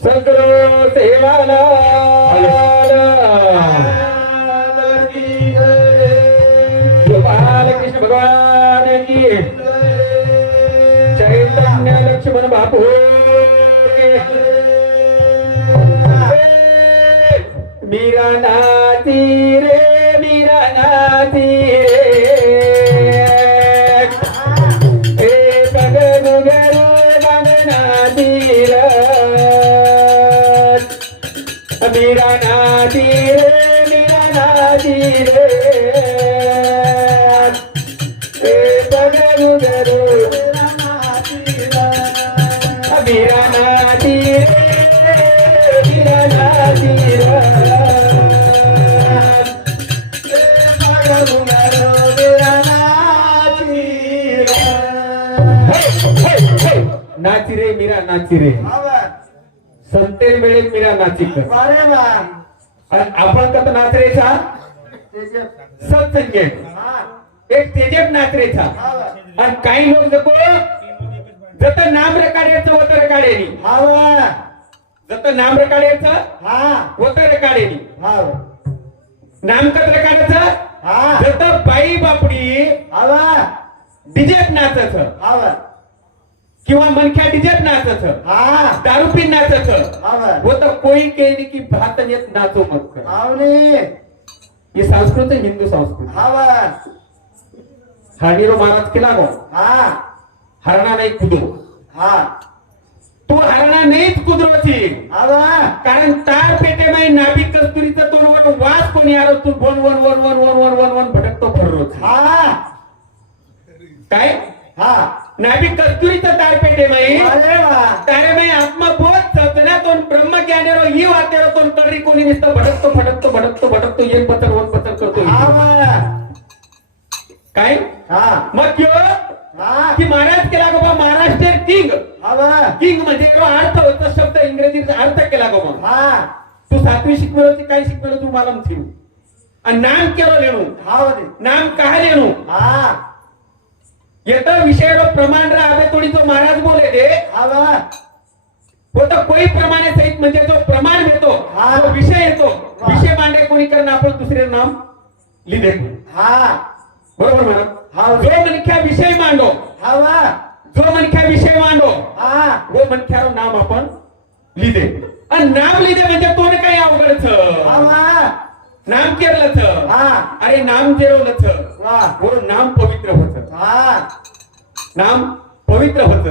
सगळं सेवाला बालकृष्ण भगवान की चैतन्य लक्ष्मण बापू मीरा नाती रे मीरा नाती रे बगरुगरु बगनाती रे मीरा नाती रे मीरा नाती रे बगरुगरु मीरा नाती रे मीरा नाती रे नाची रे मीरा नाची रे संतेन वेळेत मीरा नाची कर आपण कत नाचरेचा सत्संगेत एक तेजेब नाचरेचा आणि काही लोक जको जत नाम रेकाड्याचं वत रेकाडेनी जत नाम रेकाड्याचं वत रेकाडेनी नाम कत रेकाड्याचं जत बाई बापडी डिजेट नाचच किंवा मनख्या डिजेट नाचच दारू पिन नाचच वो तो कोई कहने की बात नहीं नाचो मत कर ये संस्कृत है हिंदू संस्कृत हानीरो महाराज केला गो हरणा नाही कुदो तो हरणा नाहीच कुदरोची कारण तार पेटे में नाभी कस्तुरीचा तो वास कोणी आरो तू वन वन वन वन वन वन वन वन भटकतो फररोच काय नाभी कस्तुरीचा तार पेटे में तारे में आत्मबोध सतनातून ब्रह्मज्ञानेरो ही वाटेरो तो तरी कोणी नुसतं भटकतो भटकतो भटकतो भटकतो एक पत्र वन पत्र करतो काय मग क्यों की महाराज केला गो महाराष्ट्र किंग किंग म्हणजे अर्थ होता शब्द इंग्रजीचा अर्थ केला गो तू 7वी शिकवलं होती काय शिकवलं तू मला म्हणतो आणि नाम केलं लेणू नाम काय लेणू येता विषयावर प्रमाण राहावे थोडी जो महाराज बोले दे होता कोई प्रमाणे सहित म्हणजे जो प्रमाण घेतो तो विषय येतो विषय मांडे कोणी कारण आपण दुसरे नाम लिहिले बरोबर म्हणा जो मनख्या विषय मांडो जो मनख्या विषय मांडो वो मनख्यारो नाम आपण लिहिले आणि नाम लिहिले म्हणजे तोड काही अवघडच नाम केरलच अरे नाम जेरवलच वो नाम पवित्र होत नाम पवित्र होत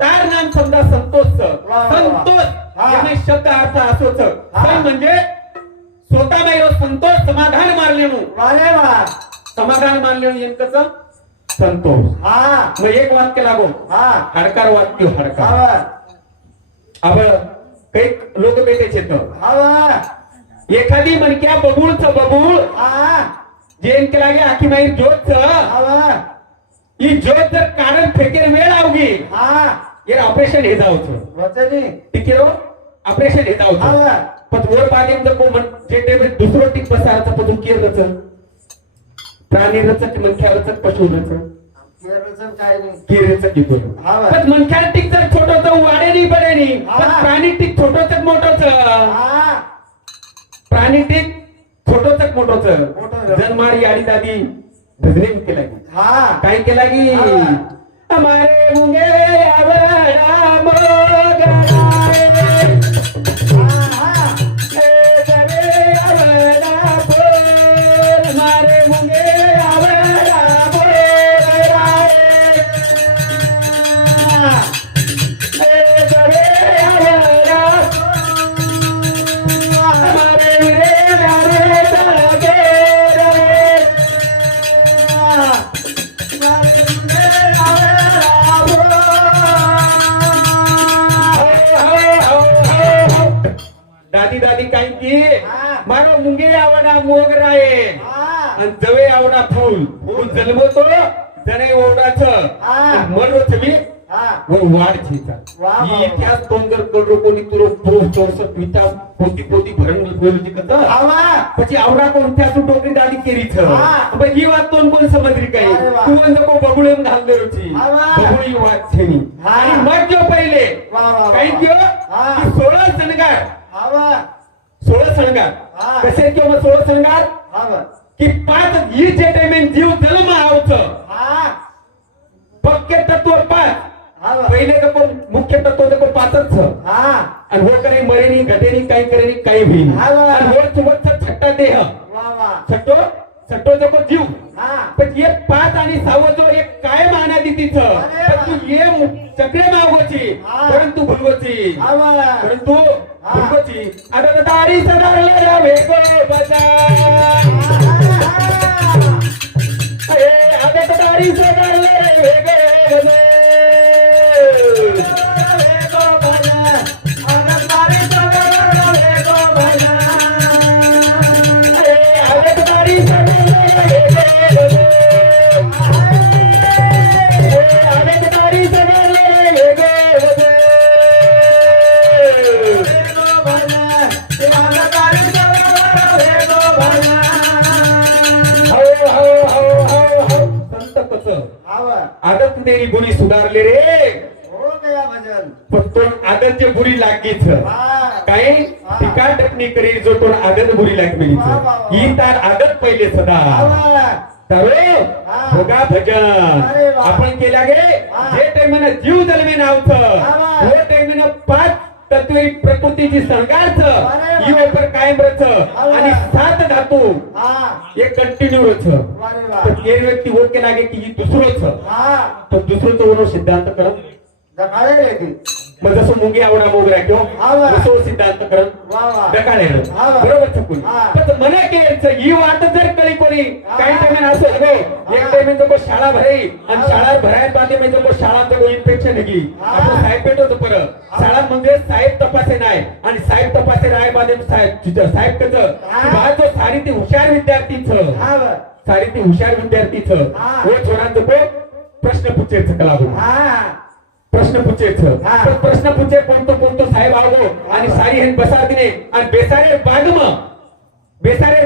तार नाम समजा संतोष संतोष याने शब्द अर्थ असोच सं म्हणजे स्वतः नाही संतोष समाधान मानलेणू समाधान मानलेणू नेमकंच संतोष मग एक वाक्य लागो हडकार वाक्य हडकार अब काही लोक भेटायचे तर एखादी मनक्या बबूळच बबूळ जेन के लागे आखी माहीर ज्योत ही ज्योत जर कारण फेकेर वेळ आवगी ये ऑपरेशन हे जावचं टिकेरो ऑपरेशन हे जावचं पण वर पाणी जर को जे टेबल दुसरो टिक बसायचं पण केर रच प्राणी रचक मनख्या रचक पशु रचक केरच टिको पण मनख्या टिक जर छोटोच वाडे नाही पडे नाही पण प्राणी टिक छोटोच मोठोच प्राणी टिक छोटोच मोठोच जनमारी आडी दादी भजने केला काय केला की हमारे मुंगे आवडा मोगरा मारो मुंगे आवडा मोगरा आहे आणि जवे आवडा फूल फूल जन्मतो जने ओढाच मरवच मी वो वाढ छेचा ही इतिहास तोन जर करो कोणी तुरो प्रूफ 64 પોતી પોતી ભરણ બોલજી કતા પછી આવરા કોણ ત્યાં તું ટોકરી દાડી કેરી છે ભાઈ ઈ વાત તોન કોણ સમજરી કઈ તું અંદકો બબુળે ઘાલ દેરો છી બબુળી વાત છે ની आणि मग जो पहिले काही क्यो की 16 शृंगार 16 शृंगार कसे क्यो मग 16 शृंगार की 5 ही जे टाइम जीव जन्म आवच पक्के तत्व 5 पहिले तो मुख्य तत्व देखो 5च आणि वो करे मरेनी घटेनी काही करेनी काही भी आणि वो चुवत छट्टा देह छट्टो छट्टो देखो जीव पण ये 5 आणि 6 जो एक काय माना दितीच पण तू ये चक्रे मावची परंतु भुलवची आता दारी सदारले रे वेगो बजा ए आता दारी सदारले रे वेगो बजा आदत तेरी बुरी सुधारले रे हो गया भजन पण तो आदत जे बुरी लागीच काय टिका टपणी करी जो तो आदत बुरी लागली ही तार आदत पहिले सदा तवे होगा भजन आपण केला गे जे टाइमना जीव जलमे नावच हो टाइमना 5 तत्वे प्रकृतीची संघारच ही वेपर कायम रच आणि 7 धातू हे कंटिन्यू रच तर हे व्यक्ती हो केला गे की दुसरोच तो दुसरोच ओनो सिद्धांत करत दकाळे रे मग जसं मुंगी आवडा मोगरा किंवा असो सिद्धांत करत दकाळे बरोबर चुकून पण मने के ही वाट जर कळी कोणी काही टाइम असो रे एक टाइम जो शाळा भराई आणि शाळा भराय पाते म्हणजे जो शाळा तो इन्फेक्शन निघी आपण साहेब भेटतो पर शाळा म्हणजे साहेब तपासे नाही आणि साहेब तपासे राय बादे साहेब कच बा जो सारी ती हुशार विद्यार्थीच सारी ती हुशार विद्यार्थीच वो छोरांचं प्रश्न पूछेच कलागो प्रश्न पूछेच प्रश्न पूछे कोणतो साहेब आवो आणि सारी हेन बसा दिने आणि बेसारे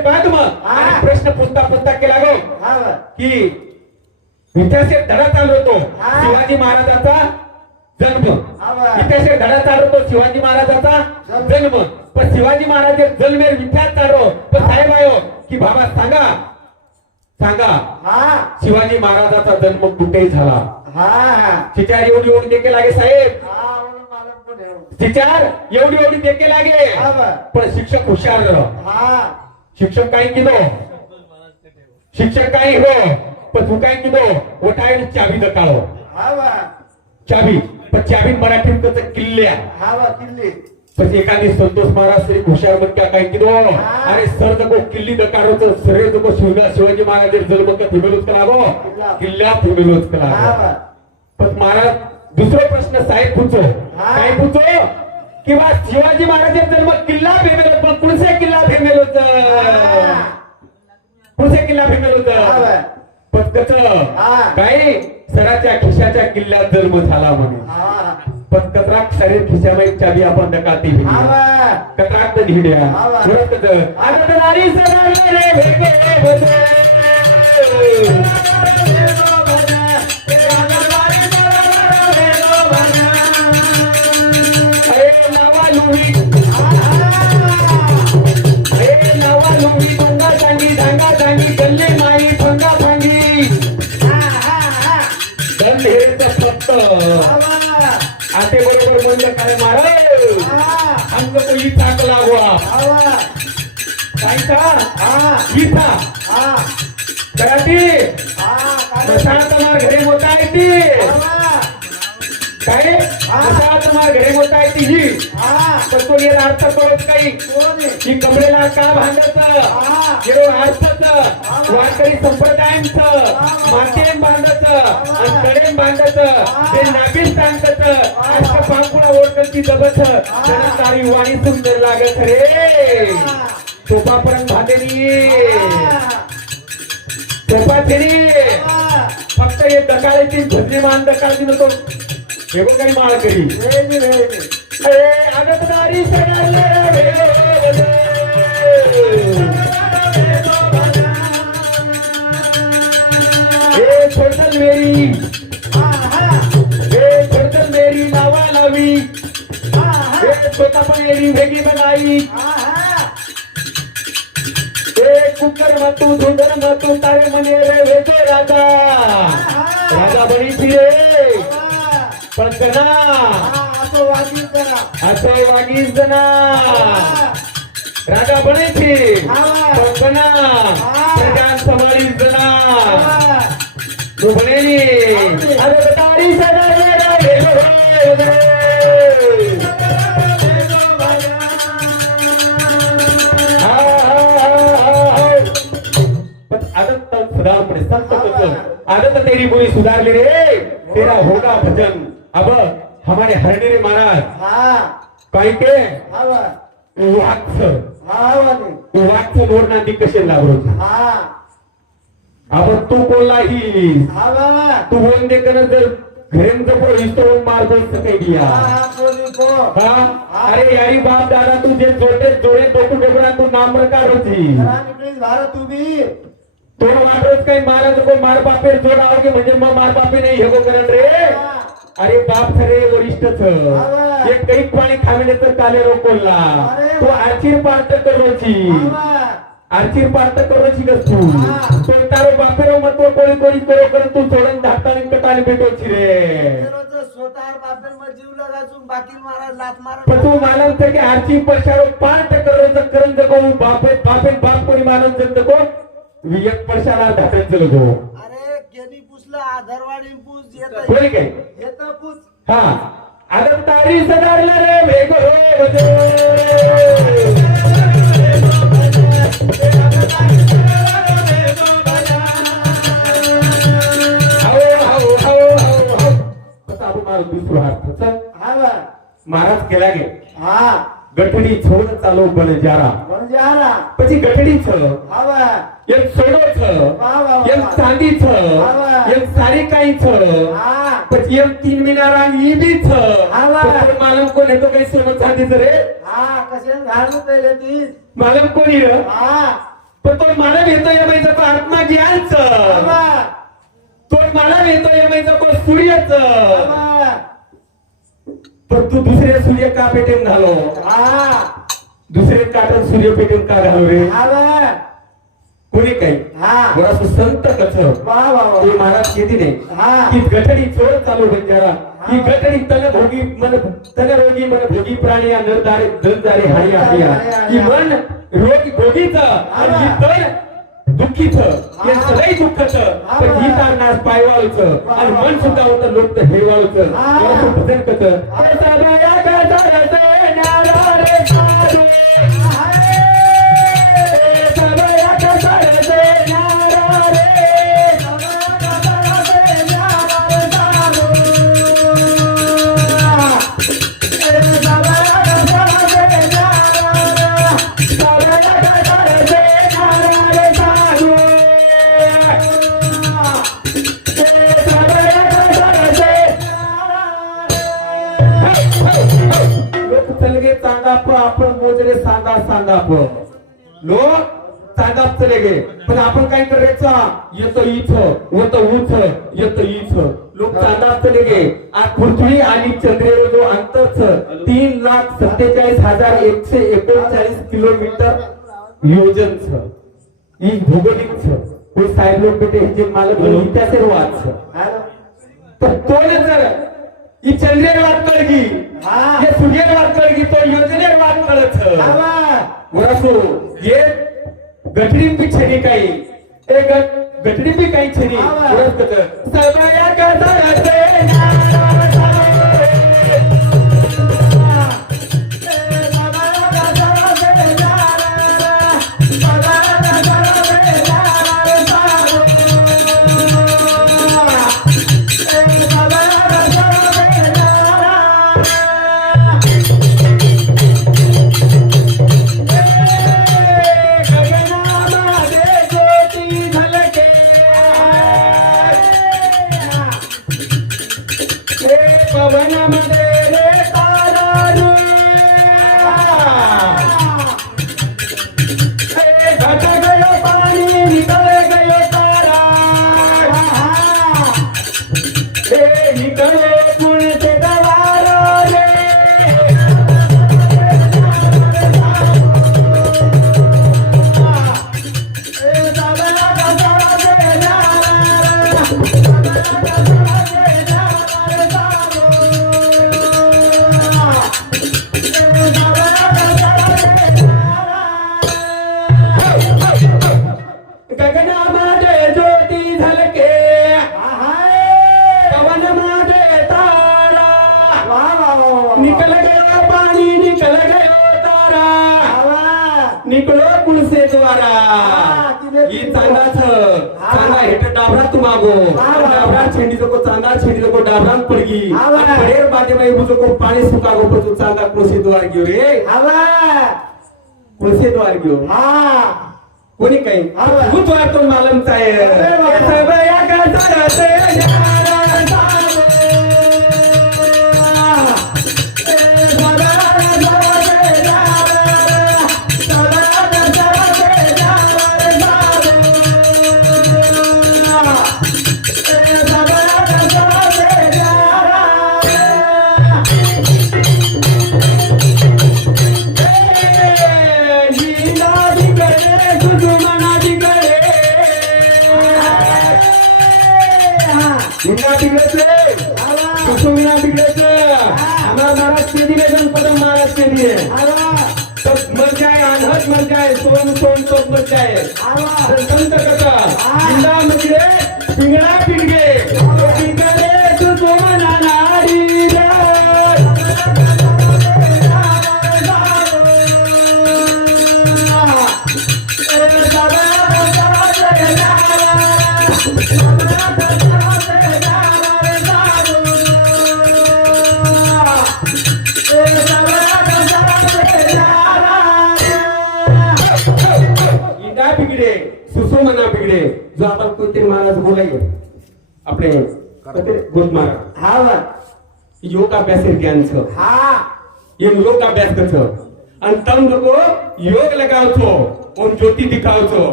बागम आणि प्रश्न पूछता केला गो की इतिहासात धडा चालू होतो शिवाजी महाराजांचा जन्म इतिहासात धडा चालू होतो शिवाजी महाराजांचा जन्म पण शिवाजी महाराज जन्मेर इतिहास चालू पण साहेब आयो की बाबा सांगा शिवाजी महाराजांचा जन्म कुठे झाला चिचार एवढी देखे लागे साहेब चिचार एवढी देखे लागे पण शिक्षक हुशार शिक्षक काय किदो शिक्षक काय हो पण तू काय किदो ओटाय चाबी दकाळो चाबी पण चाबी मराठीत कसं किल्ल्या पण एखादी संतोष महाराज श्री हुशार मग काय किदो अरे सर जको किल्ली दकाळोच सरे जको शिवाजी महाराज जन्म का फिमेलोच कलागो किल्ला फिमेलोच कलागो पण महाराज दुसरा प्रश्न साहेब पूछो काय पूछो किंवा शिवाजी महाराज जन्म किल्ला फिमेलोच पण कुणसे किल्ला फिमेलोच पण कसं काय सराच्या खिशाच्या किल्ल्यात जन्म झाला म्हणे पण कत्राक सारे खिशामध्ये चाबी आपण दकाती कत्राक ढिड्या आता नारी सदारले रे वेगे बजे आते बरोबर म्हणजे काय महाराज आमचं तो इथं लागवा काय का इथं कराती प्रसाद तुम्हाला घरी मोठा आहे ती काय प्रसाद तुम्हाला घरी मोठा आहे ती ही पण तो याला अर्थ कळत काही ही कमरेला का बांधायचं अर्थाचं वारकरी संप्रदायांचं मातेम बांधायचं आणि कडेम बांधायचं ते नागेश बांधायचं असं पांकुळा ओळखती जबच त्यांना तारी वाणी सुंदर लागत रे सोपापर्यंत भातेनी सोपा फेरी फक्त हे दकाळीची भजनी मान दकाळी नको वेगो काही माळ करी वेळी वेळी आगतदारी सगळ्यांना छोटल मेरी छोटल मेरी नावा लावी छोटा पण एरी वेगळी बनाई कुकर मातू धुंदर मातू तारे म्हणे रे वेगळे राजा राजा बनीची रे पळकना असं वागीस जना राजा बनायची पळकना प्रजान समारीस जना तू बनेली अरे तारी सदा आदत तेरी बुरी सुधारली रे तेरा होगा भजन अब हमारे हरणे महाराज काय के वाक्य नोडना दी कसे लागलो अब तू कोल्हाही तू बोल दे कर जर घरेन जपो इस्तो मार बोल सके दिया अरे यारी बाप दादा तू जे जोडे जोडे डोकू डोकरा तू नाम रकार होती तू भी तो वाटत काही महाराज को मार बापे जोड आवगे म्हणजे मग मार बापे नाही हे करण रे अरे बाप खरे वरिष्ठच एक काही पाणी खावेले तर काले रोकोला तो आर्चीर पार्ट करोची आर्चीर पार्ट करोची कस तू तो तारो बापेरो मत कोणी कोणी करो कर तू सोडून धाकताने कटाने भेटोची रे स्वतः बापेर मग जीव लगाचून बाकी महाराज लात मार पण तू मानन तर की आर्ची परशारो पार्ट करोच करून जको बापे बाप कोणी मानन जग जको एक परशाला धाकन चलो गो अरे केनी पुसला आधारवाडी पूस येत कोणी काय येत पूस हा आता तारी सदारला रे वेगो वदे महाराज केला गे गठडी छोड चालो बनजारा પછી ગઠડી છ એક સોડો છ એક ચાંદી છ એક સારી કાઈ છ પછી એક तीन मिनारा ઈ बी छ पण मालूम कोण आहे तो काही सोनं चांदीचं रे कसे घालू पहिले ती मालूम कोणी रे पण तो मालम येतो यमायचा तो आत्मा ज्ञानच तो मालम येतो यमायचा को सूर्यच पण तू दुसरे सूर्य का पेटेन घालो दुसरे काटन सूर्य पेटेन का घालो रे कोणी काही बराच संत कच ते महाराज केली नाही की गठडी चोर चालू बंजारा की गठडी तन भोगी मन तन रोगी मन भोगी प्राणी या नरदारे दलदारे हाया हाया की मन रोगी भोगीच आणि ही तन दुःखीच हे सगळे दुःखच पण ही तारणास पायवाळच आणि मन सुद्धा होतं लोक हेवाळच मला भजन कच सगळ्या गजारते न्यारा रे साधू आपण मोजरे सांगा सांगाप लोक सांगाप चले गे पण आपण काय करायचं येतो इथं होतं उच येतो इथं लोक सांगाप चले गे आज पृथ्वी आणि चंद्रेवर जो अंतर 3,47,139 किलोमीटर योजन छ ही भौगोलिक छ कोई साहेब लोक बेटे जे मालक इतिहास वाच तर तोने जर ही चंद्रेर वाट कळगी हे सूर्येर वाट कळगी तो योजनेर वाट कळत वरसो ये गठडी भी छनी काही एक गठडी भी काही छनी वरस कत सगळ्या गजारते पानी निकल गयो तारा हवा निकलो कुलसे द्वारा तिने ही चांदाच चांदा हेट डाबरा तू मागो डाबरा छेंडी को चांदा छेंडी को डाबरा पडगी पडेर बाजे बाई बुजो को पाणी सुका गो तू चांदा कुलसे द्वार घेऊ रे हवा कुलसे द्वार घेऊ कोणी काही तू द्वार तो मालम चाय सबया का सरते यारा साबो कुसुमिना बिगड़े हमारा महाराज के दिए जनपद महाराज के दिए सब मर जाए अनहद मर जाए सोन सोन सब मर जाए संत कथा इंदा बिगड़े पिंगड़ा पिंगे बिगड़े तो सोमना नारी रे बिगड़े सुसुमना बिगड़े जो आपण कोणते महाराज बोलाये આપણે ગોદ महाराज हवा योग अभ्यास ज्ञान छ ये योग अभ्यास कर छ અને તમ લોકો योग लगाव છો ઓમ જ્યોતિ दिखाव છો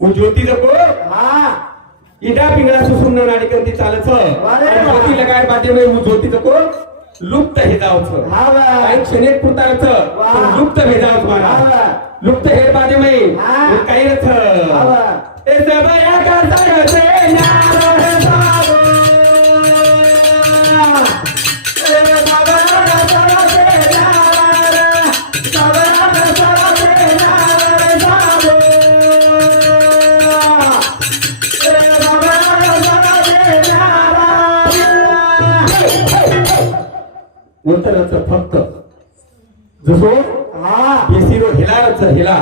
वो ज्योति લોકો ઈડા પિંગળા સુસુમના નાડી કંતી ચાલે छ જ્યોતિ लगाय बादे में वो ज्योति લોકો लुप्त हे जाव छ काही क्षणिक पुरता छ लुप्त हे जाव छ लुप्त हेर बाजे में काही रथ ए सबया का सरते न्यारो है साबो ए सबया का सरते न्यारो सबया का सरते न्यारो है साबो ए सबया का सरते न्यारो उतरच फक्त जसो बेसीरो हेलारच हेला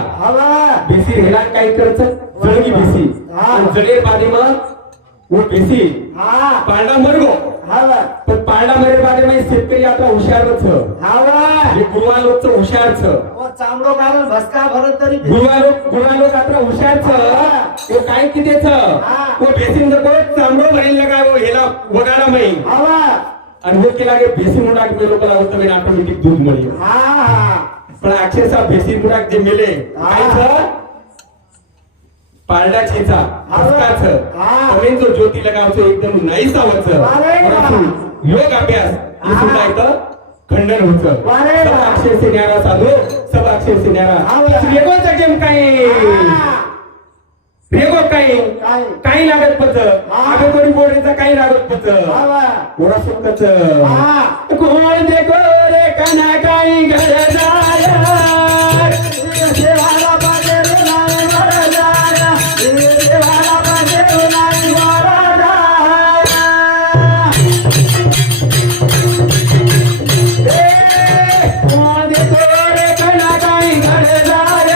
बेसी हेला काय करच जळगी बेसी आणि जळेर बादे मग वो बेसी पाळडा मरगो पण पाळडा मरे बादे मग शेतकरी आता हुशारच हे गुरुवालोक हुशारच चामडो घालून भस्का भरत तरी गुरुवालोक आता हुशारच वो काय कितेच वो बेसीन जको चामडो भरेल लगावो हेला वगाडा मै आणि वो केला गे बेसी मुंडा के लोकला होतं वे ऑटोमॅटिक दूध मळी पण अक्षरशः बेसी मुंडा जे मेले काय छ पाळडा छेचा हसकाच कमेन जो ज्योती लगावतो एकदम नाही सावच योग अभ्यास हे सुद्धा इथं खंडन होतं सब अक्षर से न्यारा साधो सब अक्षर से न्यारा रेगोचा गेम काय रेगो काही लागत पच आगे कोणी बोर्डीचा काही लागत पच गोरा सुकच कोण देखो रे कना काही घर जाय देवाला पाजे रे नाय मर जाय देवाला पाजे रे नाय मर जाय कोण देखो रे कना काही घर जाय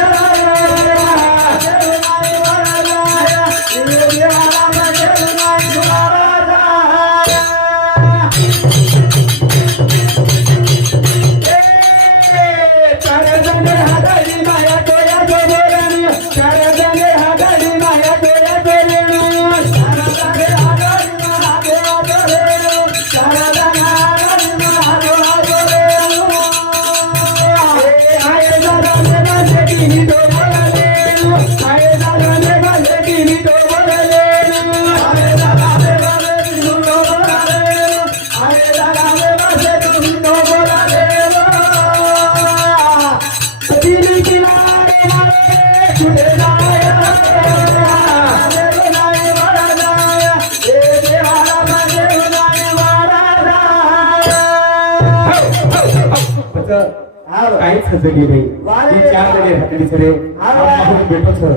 काहीच हजरी नाही ती चार जणे राहते सरे भेटो सर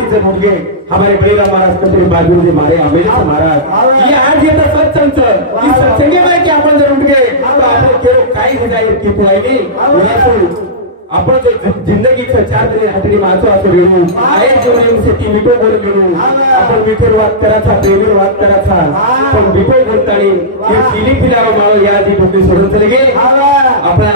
तिचे मुलगे हमारे बळीराम महाराज कपडे बाजू जे मारे आंबेडकर महाराज ये आज येतं सत्संग इस सत्संगे में कि आपण जर उठ गए तो आपण केवळ काही हो जाईल की पुआईने आपण जो जिंदगी चार जणे हातडी मारतो असं वेळू आहे जीवनासाठी मिठो बोल मिळू आपण मिठोर वाद करायचा प्रेमीर वाद करायचा पण मिठो बोलतानी हे फिली फिरावा मारो या जी टोपी सोडून चले गेले आपला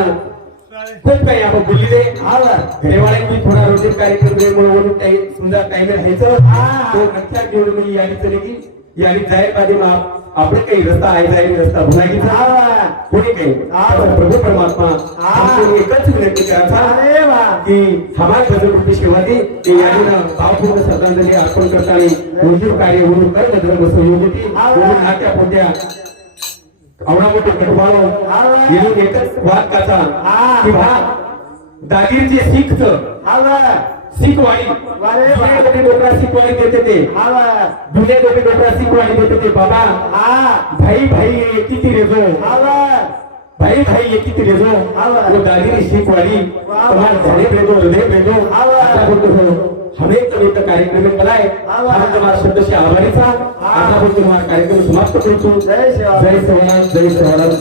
खूप काही आपण बोलली दे घरेवाड्यांनी थोडा रोजगार कार्यक्रम म्हणून काही समजा काही राहायचं तो लक्षात घेऊन मी यादी चले की यादी जाय पाहिजे આપણે કઈ રસ્તા આવી જાય રસ્તા ભૂલાઈ ગઈ કોની કઈ પ્રભુ પરમાત્મા આપણે એક જ વિનંતી કર્યા था कि हमारे भजन रूपी सेवा दी ते यादीनं भावपूर्ण श्रद्धांजली अर्पण करताना उर्जीव कार्य म्हणून कर्म धर्म संयोजती म्हणून नाट्या पोट्या आवडा मोठे गटवाळो येऊन एकच वाद काचा की भा दागीरचे शीखचं शिकवाणी जुने डोकरा शिकवाणी देते ते जुने डोकरा शिकवाणी देते ते बाबा भाई भाई एकीती रेजो भाई भाई एकीती रेजो वो दागिरी शिकवाणी तुम्हारे धड़े भेजो हृदय भेजो आता बोलते हो हमें कभी तो कार्यक्रम में बनाए हम तुम्हारे शब्द से आभारी था आता बोलते तुम्हारा कार्यक्रम समाप्त करूँ जय सेवानंद जय सेवानंद